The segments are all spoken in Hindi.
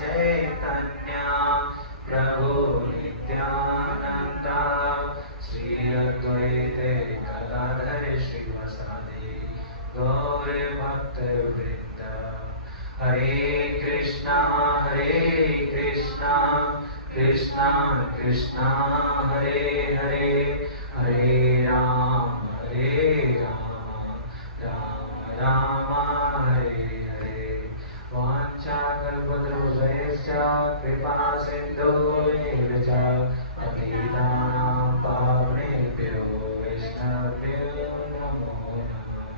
चैतन्य प्रभु नित्यानंद श्री अद्वैत गदाधर श्रीवासादि गौर भक्त वृंद। हरे कृष्णा कृष्णा कृष्णा हरे हरे, हरे राम राम राम हरे हरे। वाञ्छाकल्पतरुभ्यश्च कृपा सिन्धुभ्येव च पतितानां पावनेभ्यो वैष्णवेभ्यो नमो नमः।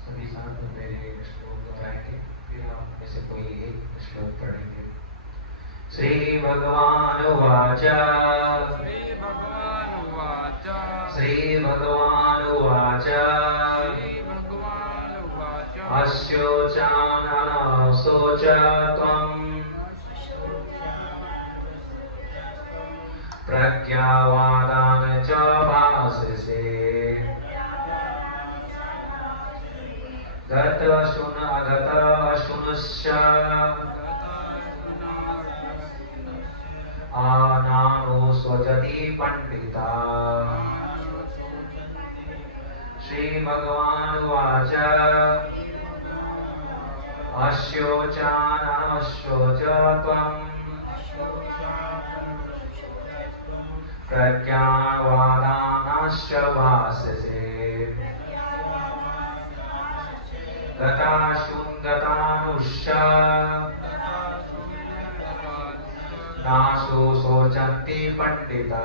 सभी साथ मेरे श्लोक दोहराएंगे, फिर आप में से कोई एक श्लोक पढ़ेंगे। श्री भगवान उवाच श्री भगवान उवाच अशोचाननशोच त्वं प्रज्ञावादान च भाषसे गतशुन अगतशुनश्च आनानुशोचति पंडिता। श्री भगवान उवाच अशोचाननशोच त्वं प्रज्ञावादानश्च भाषसे गताशुन्गतानुश्च नाशो शोचन्ति पंडिता।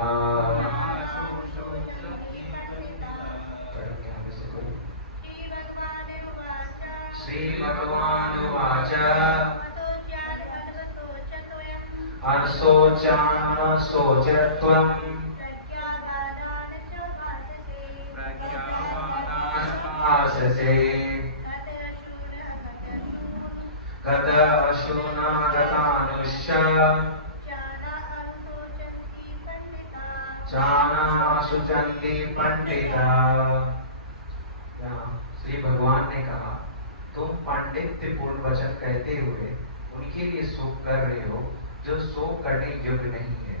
श्री भगवान उवाच अशोचाननशोच त्वं भाषसे गताशुनगतानुश्च चानाशुचन्ति पंडिता। श्री भगवान ने कहा, तुम पांडित्यपूर्ण वचन कहते हुए उनके लिए शोक कर रहे हो जो शोक करने योग्य नहीं है।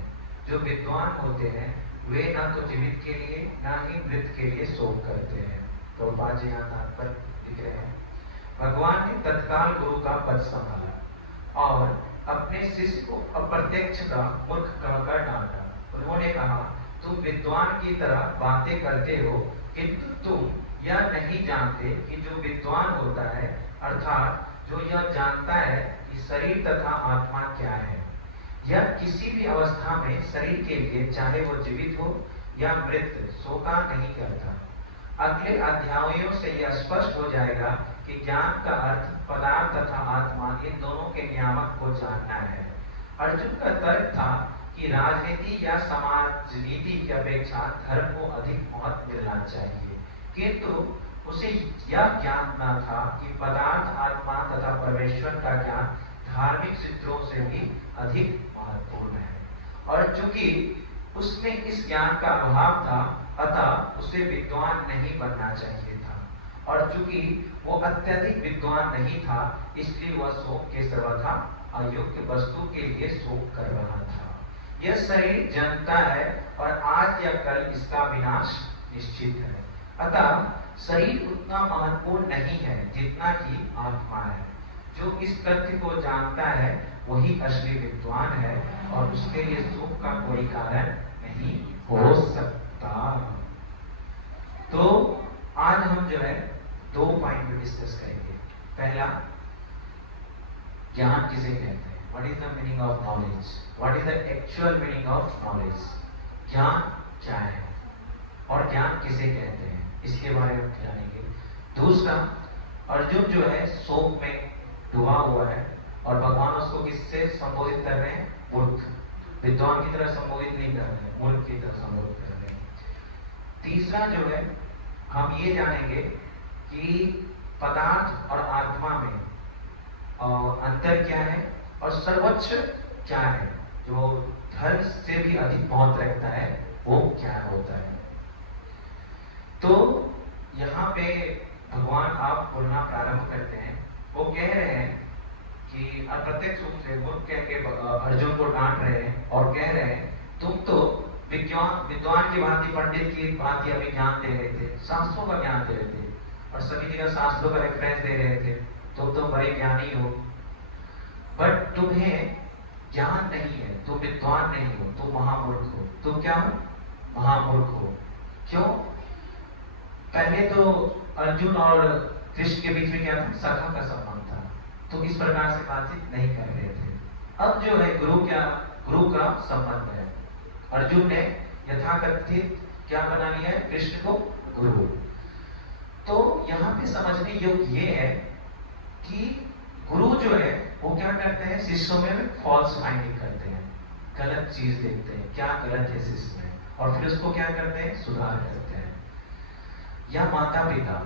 जो विद्वान होते हैं वे न तो जीवित के लिए न ही मृत के लिए शोक करते हैं। तो बाजी यहाँ तात्पर्य लिख रहे हैं। भगवान ने तत्काल गुरु का पद संभाला और अपने शिष्य को अप्रत्यक्ष का मूर्ख कहकर डांटा। उन्होंने कहा, तुम विद्वान की तरह बातें करते हो किंतु तुम यह नहीं जानते कि जो विद्वान होता है अर्थात जो यह जानता है कि शरीर तथा आत्मा क्या है, यह किसी भी अवस्था में शरीर के लिए चाहे वो जीवित हो या मृत शोका नहीं करता। अगले अध्यायों से यह स्पष्ट हो जाएगा कि ज्ञान का अर्थ पदार्थ तथा आत्मा इन दोनों के नियामक को जानना है। अर्जुन का तर्क था कि राजनीति या समाज नीति की अपेक्षा धर्म को अधिक महत्व मिलना चाहिए, किंतु उसे यह ज्ञान न था कि पदार्थ आत्मा तथा परमेश्वर का ज्ञान धार्मिक सूत्रों से भी अधिक महत्वपूर्ण है। और चूंकि उसमें इस ज्ञान का अभाव था अतः उसे विद्वान नहीं बनना चाहिए था, और चूंकि वो अत्यधिक विद्वान नहीं था इसलिए वह शोक के सर्वथा अयोग्य वस्तु के लिए शोक कर रहा था। यह शरीर जन्मता है और आज या कल इसका विनाश निश्चित है, अतः शरीर उतना महत्वपूर्ण नहीं है जितना कि आत्मा है। जो इस तथ्य को जानता है वही असली विद्वान है और उसके लिए शोक का कोई कारण नहीं हो सकता। तो आज हम जो है 2 पॉइंट डिस्कस करेंगे। पहला, ज्ञान किसे कहते हैं, what is the meaning of knowledge, what is the actual meaning of knowledge, ज्ञान क्या है और ज्ञान किसे कहते हैं, इसके बारे में जानेंगे। दूसरा, अर्जुन जो है शोक में डूबा हुआ है और भगवान उसको किससे संबोधित कर रहे हैं, मूर्ख, विद्वान की तरह संबोधित नहीं कर रहे हैं, मूर्ख की तरह संबोधित कर रहे हैं। तीसरा जो है हम ये जानेंगे कि पदार्थ और आत्मा में अंतर क्या है और सर्वोच्च क्या है, जो धर्म से भी अधिक महत्व रखता है वो क्या होता है। तो यहाँ पे भगवान आप बोलना प्रारंभ करते हैं, वो कह रहे हैं और प्रत्यक्ष रूप से मूर्ख कह के अर्जुन को डांट रहे हैं और कह रहे हैं तुम तो विद्वान की भांति, पंडित की भांति अभी ज्ञान दे रहे थे, शास्त्रों का ज्ञान दे रहे थे और सभी जगह शास्त्रों का रेफरेंस दे रहे थे, तुम तो बड़े ज्ञानी हो, बट तुम्हें ज्ञान नहीं है, तुम विद्वान नहीं हो, तुम महामूर्ख हो। तुम क्या हो? महामूर्ख हो। क्यों? पहले तो अर्जुन और कृष्ण के बीच में क्या था? सखा का संबंध था, तो इस प्रकार से बातचीत नहीं कर रहे थे। अब जो है गुरु का संबंध है। अर्जुन ने यथाकथित क्या बना लिया है? कृष्ण को गुरु। तो यहाँ पे समझने योग्य ये है कि गुरु जो है वो क्या करते हैं? शिष्यों में फॉल्स फाइंडिंग करते हैं, गलत चीज देखते हैं, क्या गलत है शिष्य में, और फिर उसको क्या करते हैं? सुधार करते हैं। या माता पिता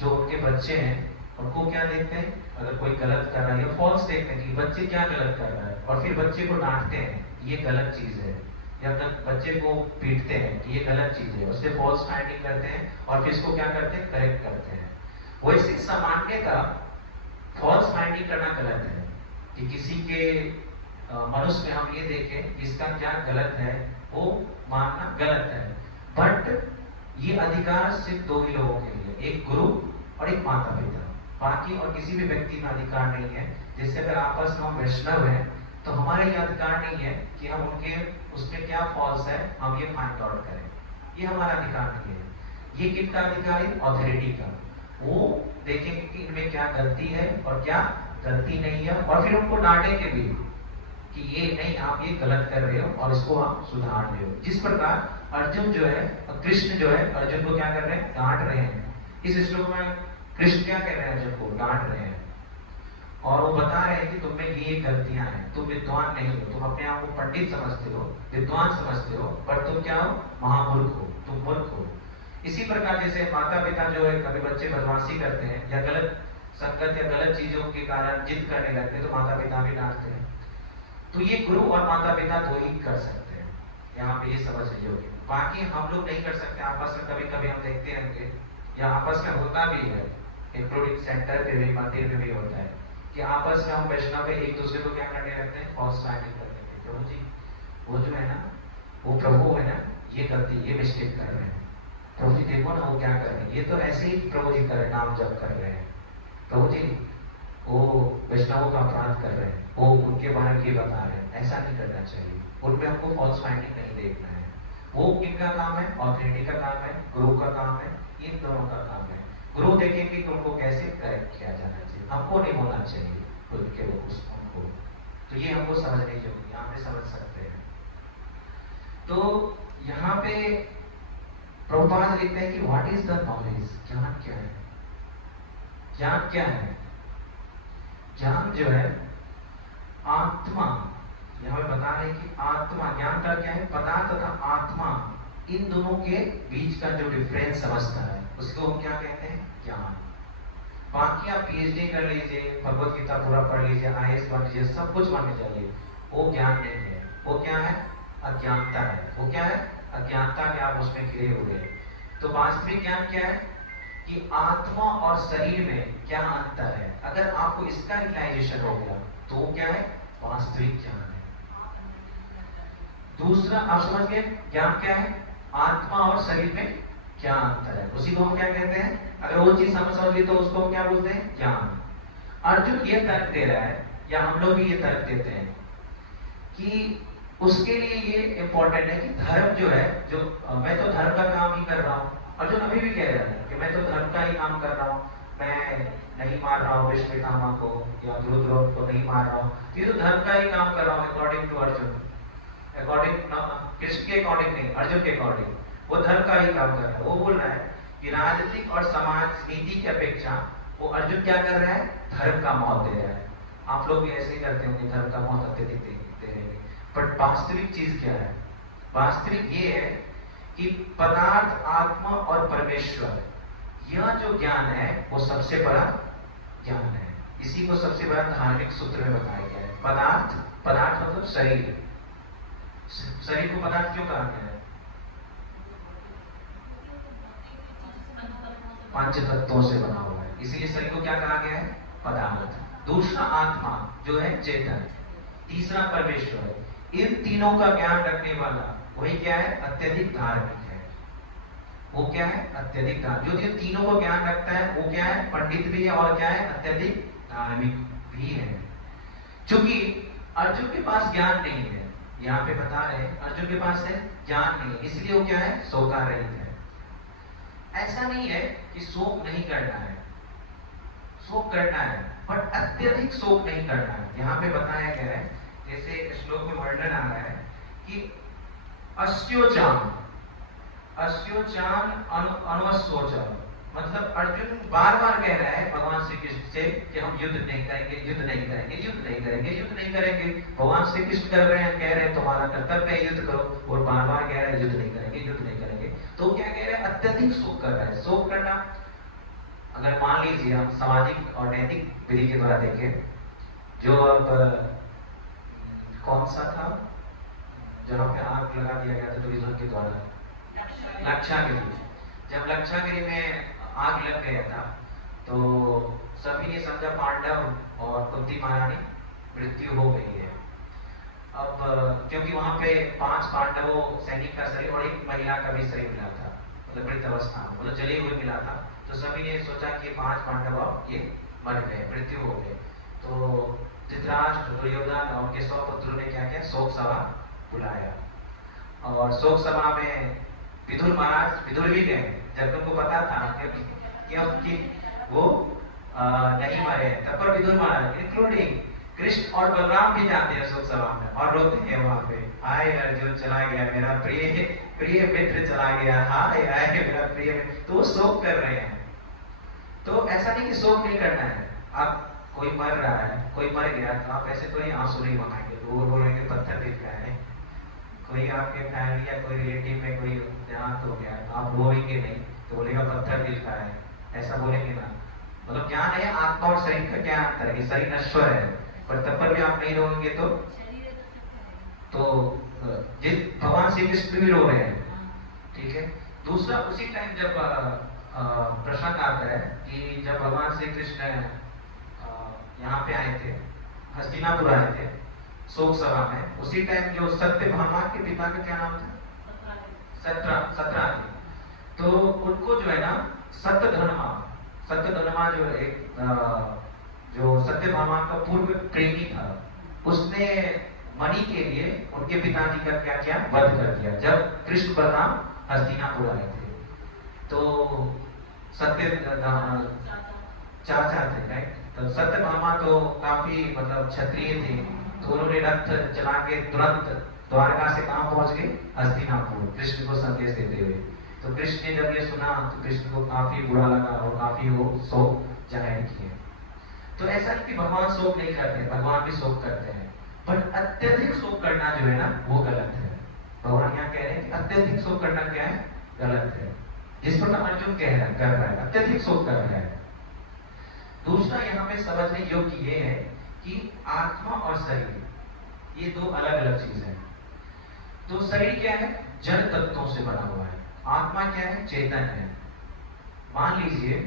जो उनके बच्चे हैं उनको क्या देखते हैं? अगर कोई गलत कर रहा है या फॉल्स देखते हैं कि बच्चे क्या गलत कर रहा है, और फिर बच्चे को डांटते हैं ये गलत चीज है, या तक बच्चे को पीटते हैं कि ये गलत चीज है, उससे फॉल्स फाइंडिंग करते हैं और फिर इसको क्या करते हैं? करेक्ट करते हैं। वैसे सामान्यतः फॉल्स फाइंडिंग करना गलत है कि किसी के मनुष्य में हम ये देखें इसका क्या गलत है वो मानना गलत है, बट ये अधिकार सिर्फ दो ही लोगों के लिए, एक गुरु और एक माता पिता। बाकी और किसी भी व्यक्ति में अधिकार नहीं है। जैसे अगर आपस में हम वैष्णव हैं तो हमारा ये अधिकार नहीं है कि हम उनके उसमें क्या फॉल्स है हम ये फाइंड आउट करें, ये हमारा अधिकार नहीं है। ये किसका अधिकार है? अथॉरिटी का। वो देखेंगे कि इनमें क्या गलती है और क्या गलती नहीं है, और फिर उनको डांटेंगे भी कि ये नहीं, आप ये गलत कर रहे हो और इसको आप सुधार रहे हो। जिस प्रकार अर्जुन जो है, कृष्ण जो है अर्जुन को क्या कर रहे हैं? डांट रहे हैं। इस श्लोक में कृष्ण क्या कह रहे हैं? अर्जुन को डांट रहे हैं और वो बता रहे हैं कि तुम में ये गलतियां हैं, तुम विद्वान नहीं हो, तुम अपने आप को पंडित समझते हो, विद्वान समझते हो, पर तुम क्या हो? महामूर्ख हो, तुम मूर्ख हो। इसी प्रकार जैसे माता पिता जो है कभी बच्चे बदमाशी करते हैं या गलत संगत या गलत चीजों के कारण जिद करने लगते हैं तो माता पिता भी डांटते हैं। तो ये गुरु और माता पिता दो ही कर सकते हैं, यहाँ पे ये समझ लीजिए। बाकी हम लोग नहीं कर सकते। आपस में कभी कभी हम देखते रहेंगे या आपस में होता भी है, इंक्लूडिंग सेंटर पे भी, मंदिर में भी होता है कि आपस में हम वैष्णव पे एक दूसरे को क्या करने लगते हैं? फॉल्स फाइंडिंग करने लगते हैं। प्रभु जी वो जो है ना, वो प्रभु है ना, ये गलती, ये मिस्टेक कर रहे हैं, प्रभु जी देखो ना वो क्या कर रहे हैं, ये तो ऐसे ही प्रभु जी कर रहे, नाम जप कर रहे हैं, प्रभु जी वो वैष्णवों का अपराध कर रहे हैं, वो उनके बारे में ये बता रहे हैं। ऐसा नहीं करना चाहिए। उनमें हमको फॉल्स फाइंडिंग नहीं देखना है। वो किनका काम है? ऑथोरिटी का काम है, गुरु का काम है, इन दोनों का काम है। गुरु देखेंगे कि उनको कैसे करेक्ट किया जाना चाहिए, हमको नहीं होना चाहिए खुद के वो उनको। तो ये हमको समझने चाहिए, यहाँ पे समझ सकते हैं। तो यहाँ पे प्रभुपाद लिखते हैं कि व्हाट इज द नॉलेज? ज्ञान क्या है? ज्ञान क्या है? ज्ञान जो है आत्मा, यहाँ पे बता रहे हैं कि आत्मा, ज्ञान का क्या है? पदार्थ तथा आत्मा, इन दोनों के बीच का जो डिफरेंस समझता है उसको हम क्या कहते हैं? ज्ञान। बाकी आप पीएचडी कर लीजिए, भगवत गीता पूरा पढ़ लीजिए, आईएएस बन लीजिए, सब कुछ बनने चाहिए, वो ज्ञान नहीं है। वो क्या है? अज्ञानता है। वो क्या है? अज्ञानता के आप उसमें घिरे हुए। तो वास्तविक ज्ञान क्या है कि आत्मा और शरीर में क्या अंतर है। अगर आपको इसका रियलाइजेशन हो गया तो वो क्या है? वास्तविक ज्ञान है। दूसरा आप समझ गए ज्ञान क्या है? आत्मा और शरीर में क्या अंतर है, उसी को हम क्या कहते हैं? अगर वो चीज हम समझ ली तो उसको हम क्या बोलते हैं? ज्ञान। अर्जुन ये तर्क दे रहा है या हम लोग भी ये तर्क देते हैं कि उसके लिए ये इंपॉर्टेंट है कि धर्म जो है, जो मैं तो धर्म का काम ही कर रहा हूँ। अर्जुन अभी भी कह रहा है कि मैं तो धर्म का ही काम कर रहा हूँ, मैं नहीं मार रहा हूँ भीष्म पितामह को या ध्रुव को नहीं मार रहा हूँ, ये तो धर्म का ही काम कर रहा हूँ according to Arjun. According Krishna के अकॉर्डिंग नहीं, अर्जुन के अकॉर्डिंग वो धर्म का ही काम कर रहा है। वो बोल रहा है कि राजनीतिक और समाज नीति की अपेक्षा वो अर्जुन क्या कर रहा है? धर्म का मौत दे रहा है। आप लोग भी ऐसे ही करते होंगे, धर्म का मौत अत्यधिक देते रहेंगे। बट वास्तविक चीज क्या है? वास्तविक ये है कि पदार्थ, आत्मा और परमेश्वर, यह जो ज्ञान है वो सबसे बड़ा ज्ञान है। इसी को सबसे बड़ा धार्मिक सूत्र में बताया गया है। पदार्थ, पदार्थ मतलब शरीर। शरीर को पदार्थ क्यों कहा गया है? पंच तत्वों से बना हुआ है, इसीलिए शरीर को क्या कहा गया है? पदार्थ, दूसरा आत्मा जो है चेतन, तीसरा परमेश्वर। इन तीनों का ज्ञान रखने वाला वही क्या है? अत्यधिक धार्मिक है। वो क्या है? अत्यधिक धार्मिक। जो इन तीनों को ज्ञान रखता है वो क्या है? पंडित भी है और क्या है? अत्यधिक धार्मिक भी है। क्योंकि अर्जुन के पास ज्ञान नहीं है, यहाँ पे बता रहे हैं अर्जुन के पास है ज्ञान नहीं, इसलिए वो क्या है? शोका रहित है। ऐसा नहीं है कि शोक नहीं करना है, शोक करना है, बट अत्यधिक शोक नहीं करना है। यहाँ पे बताया गया है, जैसे श्लोक में वर्णन आ रहा है कि अस्योचान अनवस्योचान, मतलब अर्जुन बार बार कह रहा है भगवान श्री कृष्ण से कि हम युद्ध नहीं करेंगे, युद्ध नहीं करेंगे, युद्ध नहीं करेंगे, युद्ध नहीं करेंगे। भगवान श्री कृष्ण कर रहे हैं, कह रहे हैं तुम्हारा कर्तव्य है युद्ध करो, और बार बार कह रहे हैं युद्ध नहीं करेंगे, युद्ध नहीं करेंगे। तो क्या कह रहे हैं? अत्यधिक शोक कर रहा है। शोक करना, अगर मान लीजिए हम सामाजिक और नैतिक विधि के द्वारा देखें, जो अब कौन सा था जहाँ पे आग लगा दिया गया था दुर्योधन के द्वारा? लक्षागिरी। जब लक्षागिरी में आग लग गया था तो सभी ने समझा पांडव और कुंती महारानी मृत्यु हो गई है। अब क्योंकि वहां पे 5 पांडवों सैनिक का शरीर और एक महिला का भी शरीर मिला था, मतलब मृत अवस्था में, मतलब जले हुए मिला था। तो सभी ने सोचा कि 5 पांडव अब ये मर गए, मृत्यु हो गए। तो धृतराष्ट्र, दुर्योधन और उनके 100 पुत्रों ने क्या किया? शोक सभा बुलाया, और शोक सभा में विदुर महाराज, विदुर भी गए, जब उनको पता था कि वो नहीं मरे, तब पर विदुर महाराज इंक्लूडिंग कृष्ण और बलराम भी जाते हैं शोक सभा में और रोते हैं वहां पे, हाय अर्जुन चला गया, मेरा प्रिय मित्र चला गया, हाय हाय मेरा प्रिय मित्र। तो वो शोक कर रहे हैं। तो ऐसा नहीं कि शोक नहीं करना है। आप कोई मर रहा है, कोई मर गया, तो आप ऐसे कोई आंसू नहीं बहाएंगे, तो वो बोलेंगे पत्थर दिख रहा है। कोई आपके फैमिली या कोई रिलेटिव में कोई देहांत हो गया, तो आप रोएंगे नहीं, तो बोलेगा पत्थर दिख रहा है, ऐसा बोलेंगे ना। मतलब ज्ञान है आत्मा और शरीर का क्या अंतर है? शरीर नश्वर है, पर तब पर भी आप नहीं रोएंगे तो जिस भगवान श्री कृष्ण भी रो रहे हैं, ठीक है। दूसरा, उसी टाइम जब प्रसंग आता है कि जब भगवान श्री कृष्ण यहाँ पे आए थे, हस्तिनापुर आए थे शोक सभा में, उसी टाइम जो सत्यभामा के पिता का क्या नाम था? सत्यधन्मा। तो उनको जो है ना सत्यधन्मा जो एक जो सत्यभामा का पूर्व प्रेमी था, उसने मणि के लिए उनके पिताजी का क्या किया? वध कर दिया, जब कृष्ण बलराम हस्तिनापुर आए थे। तो सत्य चाचा थे, राइट। तो सत्यभामा तो काफी मतलब क्षत्रिय थे, तो उन्होंने रथ चला के तुरंत द्वारका से कहाँ पहुंच गए? हस्तिनापुर, कृष्ण को संदेश देते हुए। तो कृष्ण ने जब ये सुना तो कृष्ण को काफी बुरा लगा और काफी वो शोक जाहिर किए। तो ऐसा नहीं कि भगवान शोक नहीं करते, भगवान भी शोक करते हैं, पर अत्यधिक शोक करना जो है ना वो गलत है। भगवान यहाँ कह रहे हैं कि अत्यधिक शोक करना क्या है? गलत है। जिस पर अर्जुन कर रहा है, अत्यधिक शोक कर रहा है। दूसरा यहाँ पे समझने योग्य ये है कि आत्मा और शरीर ये दो अलग अलग चीज है। तो शरीर क्या है? जड़ तत्वों से बना हुआ है। आत्मा क्या है? चेतन है। मान लीजिए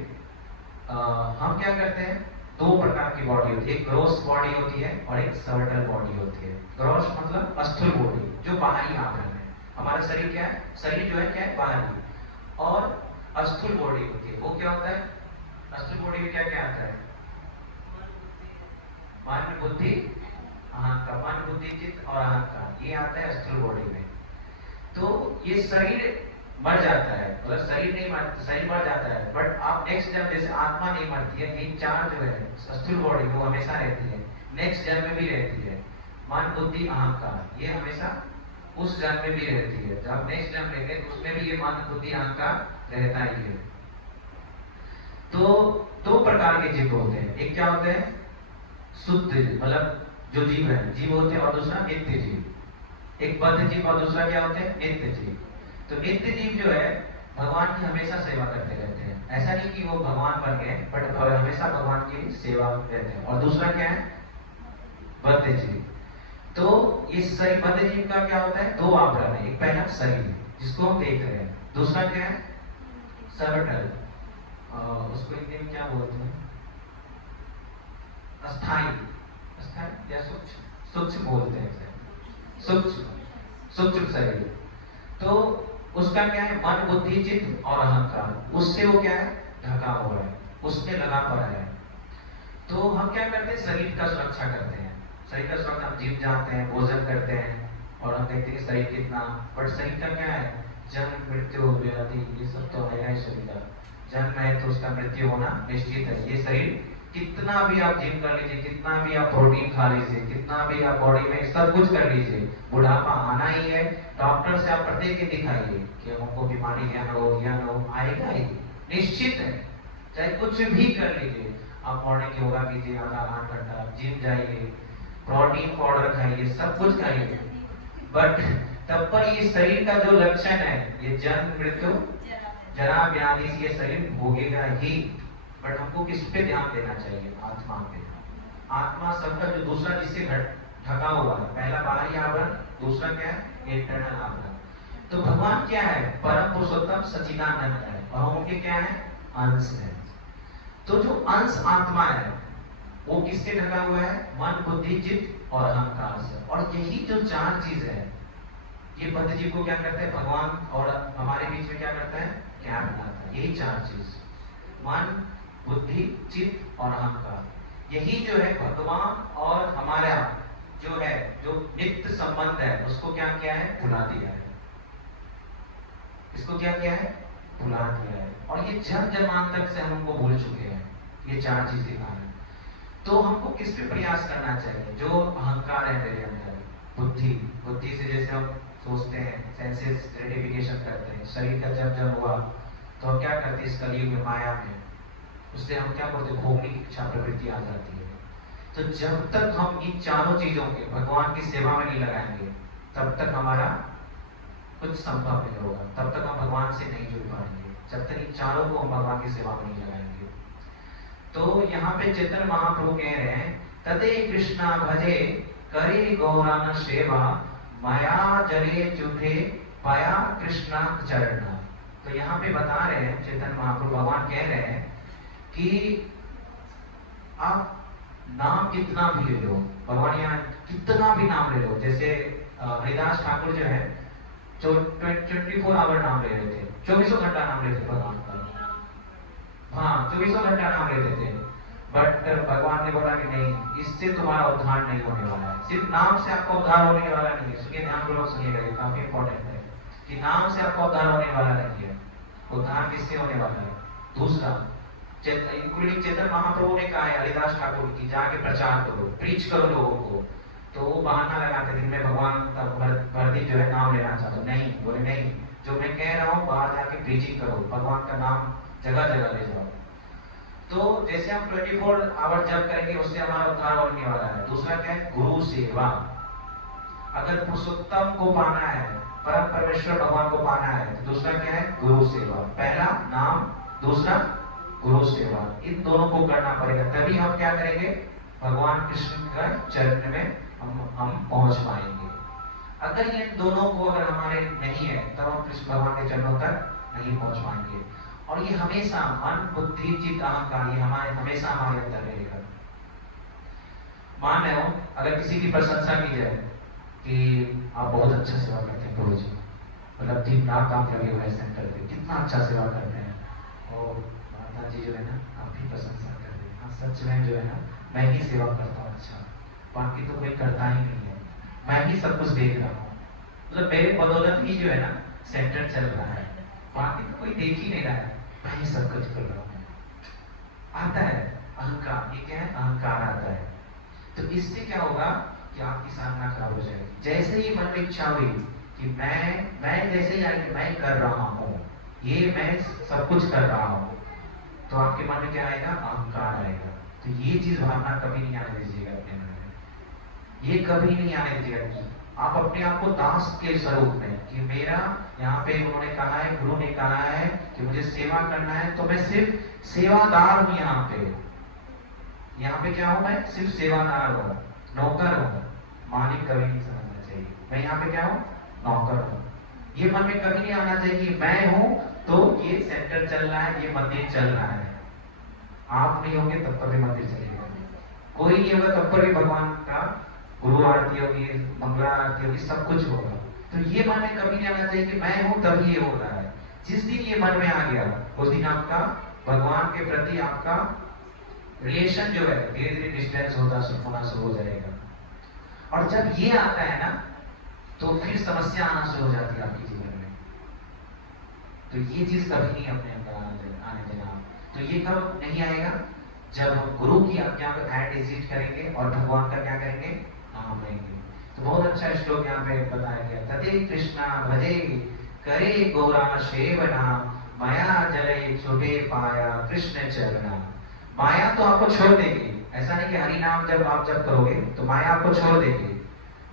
हम क्या करते हैं, 2 प्रकार की बॉडी होती है, एक ग्रॉस बॉडी होती है और एक सबटल बॉडी होती है। ग्रॉस मतलब स्थूल बॉडी, जो बाहरी आवरण है। हमारा शरीर क्या है? शरीर जो है क्या है? बाहरी। और स्थूल बॉडी होती है, वो क्या होता है? स्थूल बॉडी में क्या क्या आता है? मन, बुद्धि, अहंकार। मन, बुद्धि, चित्त और अहंकार, ये आता है स्थूल बॉडी में। तो ये शरीर मर जाता है, मतलब शरीर नहीं मरता, शरीर मर जाता है, बट आप नेक्स्ट जन्म, जैसे आत्मा नहीं मरती है, ये 4 जो है स्थूल बॉडी वो हमेशा रहती है, नेक्स्ट जन्म में भी रहती है। मन, बुद्धि, अहंकार ये हमेशा उस जन्म में भी रहती है। जब नेक्स्ट जन्म लेंगे तो उसमें भी ये मन, बुद्धि, अहंकार रहता ही है। तो 2 प्रकार के जीव होते हैं, एक क्या होते हैं? शुद्ध मतलब जो जीव है, जीव होते हैं, और दूसरा नित्य जीव। एक बद्ध जीव और दूसरा क्या होते हैं? नित्य जीव। तो नित्य जीव जो है भगवान की हमेशा सेवा करते रहते हैं। ऐसा नहीं कि वो भगवान बन गए, बट हमेशा भगवान की सेवा रहते हैं। और दूसरा क्या है? बद्ध जीव। तो इस शरीर बद्ध जीव का क्या होता है? 2 आवरण है, एक पहला शरीर जिसको हम देख रहे हैं, दूसरा क्या है? सबटल, उसको हिंदी में क्या बोलते हैं? अस्थाई, अस्थाई या सूक्ष्म, सूक्ष्म बोलते हैं, सूक्ष्म, सूक्ष्म शरीर। तो उसका क्या है, मन बुद्धि चित्त और अहंकार, उससे वो क्या है, ढका हुआ है, उसमें लगा पड़ा है। तो हम क्या करते हैं, शरीर का सुरक्षा करते हैं, शरीर का सुरक्षा, हम जिम जाते हैं, भोजन करते हैं और हम देखते हैं शरीर कितना, बट शरीर का क्या है, जन्म मृत्यु व्याधि ये सब तो है ही। शरीर का जन्म है तो उसका मृत्यु होना निश्चित है। ये शरीर कितना भी आप जिम कर लीजिए, कितना भी आप प्रोटीन खा लीजिए, कितना भी आप बॉडी में सब कुछ कर लीजिए, बुढ़ापा आना ही है। डॉक्टर से आप प्रत्येक दिन दिखाइए कि हमको बीमारी या न हो या न हो, आएगा ही, निश्चित है। चाहे कुछ भी कर लीजिए, आप मॉर्निंग योगा कीजिए आधा 8 घंटा, जिम जाइए, प्रोटीन पाउडर खाइए, सब कुछ खाइए, बट तब पर ये शरीर का जो लक्षण है, ये जन्म मृत्यु जरा व्याधि से ये शरीर भोगेगा ही। बट हमको किस पे ध्यान देना चाहिए, आत्मा पे। आत्मा सबका जो दूसरा जिससे ढका हुआ है, पहला बाहरी आवरण, दूसरा क्या है, इंटरनल आवरण। तो भगवान क्या है, परम पुरुषोत्तम सच्चिदानंद है और उनके क्या है, अंश है। तो जो अंश आत्मा है वो किससे ढका हुआ है, मन बुद्धि चित्त और अहंकार से। और यही जो चार चीज है, ये बद्ध जीव को क्या करते हैं, भगवान और हमारे बीच में क्या करता है, क्या बनाता है, यही चार चीज, मन बुद्धि चित्त और अहंकार, यही जो है भगवान और हमारा जो है, जो नित्य संबंध है, उसको क्या किया है, भुला दिया है। इसको क्या किया है, भुला दिया है। और ये जन्म जन्मांतर से हम उनको भूल चुके हैं, ये चार चीज दिखाना। तो हमको किस पे प्रयास करना चाहिए, जो अहंकार है मेरे अंदर, बुद्धि, बुद्धि से जैसे हम सोचते हैं, सेंसेस ग्रेटिफिकेशन करते हैं, शरीर का जब जब हुआ तो हम क्या करते हैं, इस कलयुग में माया में, उससे हम क्या करते हैं, भोगने की इच्छा प्रवृत्ति आ जाती है। तो जब तक हम इन चारों चीजों के भगवान की सेवा में नहीं लगाएंगे, तब तक हमारा कुछ संभव नहीं होगा, तब तक हम भगवान से नहीं जुड़ पाएंगे, जब तक इन चारों को हम भगवान की सेवा में नहीं लगाएंगे। तो यहाँ पे चैतन्य महाप्रभु कह रहे हैं, तदे कृष्णा भजे करे गौरान सेवा, माया जरे चुथे पाया कृष्णा चरण। तो यहाँ पे बता रहे हैं चैतन्य महाप्रभु, भगवान कह रहे हैं कि आप नाम कितना भी ले लो, भगवान यहाँ कितना भी नाम ले लो, जैसे हरिदास ठाकुर जो है 24 आवर नाम ले रहे थे, 24 घंटा नाम लेते भगवान का, हाँ 24 घंटा नाम लेते थे। बट भगवान ने बोला कि नहीं, इससे तुम्हारा उद्धार नहीं होने वाला है, सिर्फ नाम से आपका उद्धार होने वाला नहीं है। सुनिए, ध्यानपूर्वक सुनिएगा, ये काफी इंपॉर्टेंट है कि नाम से आपका उद्धार होने वाला नहीं है। उद्धार किससे होने वाला है, दूसरा, इंक्लूडिंग चैतन्य महाप्रभु ने कहा है हरिदास ठाकुर की, जाके प्रचार करो, प्रीच करो लोगों को। तो वो बहाना लगाते थे, मैं भगवान का भरती जो है नाम लेना चाहता हूँ, नहीं, बोले नहीं, जो मैं कह रहा हूँ बाहर जाके प्रीचिंग करो, भगवान का नाम जगह जगह ले जाओ। तो जैसे हम 24 आवर जब करेंगे, उससे हमारा उद्धार होने वाला है। दूसरा क्या है, गुरु सेवा। अगर पुरुषोत्तम को पाना है, परम परमेश्वर भगवान को पाना है, तो दूसरा क्या है, गुरु सेवा। पहला नाम, दूसरा गुरु सेवा, इन दोनों को करना पड़ेगा, तभी हम क्या करेंगे, भगवान कृष्ण का चरण में हम पहुंच पाएंगे। अगर ये दोनों को अगर हमारे नहीं है, तब हम कृष्ण भगवान के चरणों तक नहीं पहुंच पाएंगे। और ये हमेशा मन बुद्धि चित्त अहंकार, ये हमारे हमेशा हमारे अंदर रहेगा। मान रहे हो, अगर किसी की प्रशंसा की जाए कि आप बहुत अच्छा सेवा करते हैं प्रभु जी, मतलब दिन रात आप लगे हुए सेंटर पे, कितना अच्छा सेवा करते हैं, और माता जी जो है ना आपकी प्रशंसा कर रहे हैं, हाँ सच में जो है ना मैं ही सेवा करता हूँ, अच्छा, बाकी तो कोई करता ही नहीं है, मैं ही सब कुछ देख रहा हूँ, मतलब मेरे बदौलत ही जो है ना सेंटर चल रहा है, बाकी तो कोई देख ही नहीं रहा है, मैं ही सब कुछ कर रहा हूँ। आता है अहंकार, ये क्या है, अहंकार आता है। तो इससे क्या होगा कि आपकी साधना खराब हो जाएगी। जैसे ही मन में इच्छा हुई कि मैं जैसे ही आई कि मैं कर रहा हूँ, ये मैं सब कुछ कर रहा हूँ, तो आपके मन में क्या आएगा, अहंकार आएगा। तो ये चीज भावना कभी नहीं आने दीजिएगा अपने मन में, ये कभी नहीं आने दीजिएगा। आप अपने आप को दास के स्वरूप में, कि मेरा यहाँ पे उन्होंने कहा है, गुरु ने कहा है कि मुझे सेवा करना है, तो मैं सिर्फ सेवादार हूँ। यहाँ पे क्या हूँ, मैं सिर्फ सेवादार हूँ, नौकर हूँ, मालिक कभी नहीं समझना चाहिए। मैं यहाँ पे क्या हूँ, नौकर हूँ। ये मन में कभी नहीं आना चाहिए कि मैं हूँ तो ये सेंटर चल रहा है, ये मंदिर चल रहा है। आप नहीं होंगे तब कभी मंदिर चलेगा। कोई नहीं होगा तब पर भी भगवान का गुरु आरती होगी, मंगला आरती होगी, सब कुछ होगा। तो ये मन में कभी नहीं आना चाहिए कि मैं हूं तभी ये हो रहा है। जिस दिन ये मन में आ गया उस दिन आपका भगवान के प्रति आपका रिलेशन जो है धीरे धीरे डिस्टेंस होना शुरू हो जाएगा। और जब ये आता है ना तो फिर समस्या आना शुरू हो जाती है आपके जीवन में। तो ये चीज कभी नहीं अपने अंदर आने देना। तो ये कब नहीं आएगा? जब हम गुरु की आज्ञा को एट इजिट करेंगे और भगवान का क्या करेंगे? नाम लेंगे। तो बहुत अच्छा श्लोक यहाँ पे बताया गया, तदे कृष्णा भजे करे गौरा सेवना माया जले छोटे पाया कृष्ण चरना। माया तो आपको छोड़ देगी, ऐसा नहीं कि हरि नाम जब आप जब करोगे तो माया आपको छोड़ देगी,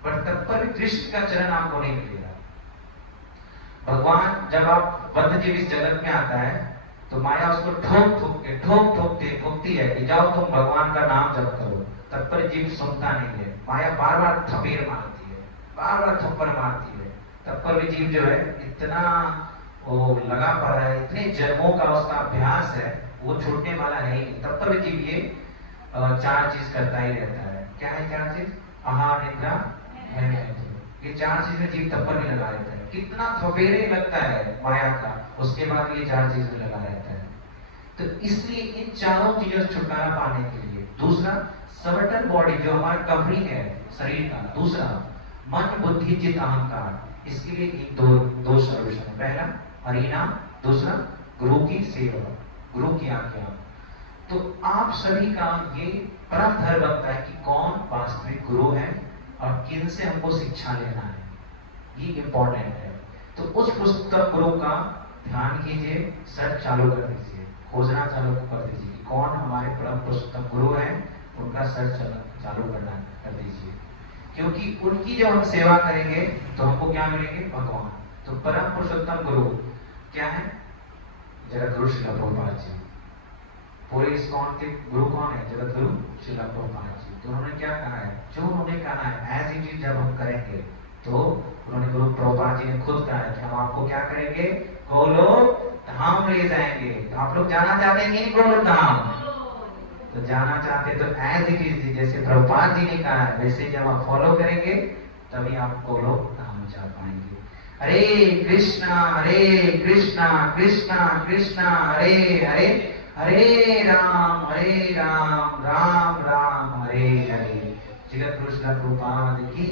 पर तब पर कृष्ण का चरण आपको नहीं मिलेगा। भगवान जब आप बद्ध जीव इस जगत में आता है तो माया उसको ठोकती है कि जाओ तुम भगवान का नाम जप करो, तब पर जीव सुनता नहीं है। माया बार बार थपेड़ मारती है, बार बार थप्पड़ मारती है, तब पर भी जीव जो है इतना वो लगा पड़ा है, इतने जन्मों का उसका अभ्यास है, वो छूटने वाला है ही नहीं। तब पर भी जीव ये चार चीज करता ही रहता है। क्या है चार चीज? आहार, निद्रा, ये चार चीजें जीव तब पर भी लगा रहता है। कितना थपेड़े लगता है माया का, उसके बाद ये चार चीजें लगा रहता है। तो इसलिए इन चारों चीजों से छुटकारा पाने के लिए दूसरा सर्टन बॉडी जो हमारा कवरिंग है शरीर का, दूसरा मन बुद्धि चित्त अहंकार, इसके लिए इन दो सॉल्यूशन है। पहला हरिनाम, दूसरा गुरु की सेवा, गुरु की आज्ञा। तो आप सभी का ये परम धर्म बनता है कि कौन वास्तविक गुरु है और किन से हमको शिक्षा लेना है, ये इंपॉर्टेंट है। तो उस पुस्तक गुरु का ध्यान कीजिए, सर्च चालू कर दीजिए, खोजना चालू कर दीजिए कि कौन हमारे परम पुस्तक गुरु है, उनका सर्च चालू करना कर दीजिए। क्योंकि उनकी जब हम सेवा करेंगे तो हमको क्या मिलेंगे? भगवान। तो परम पुरुषोत्तम गुरु क्या है? जगत गुरु श्रील प्रभुपाद जी। पूरे इस्कॉन के गुरु कौन है? जगत गुरु श्रील प्रभुपाद जी। तो उन्होंने क्या कहा है? जो उन्होंने कहा है एज इट इज जब हम करेंगे तो उन्होंने गुरु प्रभुपाद जी ने खुद कहा है कि हम आपको क्या करेंगे? गोलोक धाम ले जाएंगे। तो आप लोग जाना चाहते हैं कि नहीं गोलोक धाम? तो जाना चाहते तो एज इट इज जैसे प्रभुपाद जी ने कहा है वैसे जब आप फॉलो करेंगे तभी आप गोलोक धाम जा पाएंगे। हरे कृष्णा कृष्णा कृष्णा हरे हरे, हरे राम राम राम हरे हरे। जगत कृष्ण प्रभुपाद की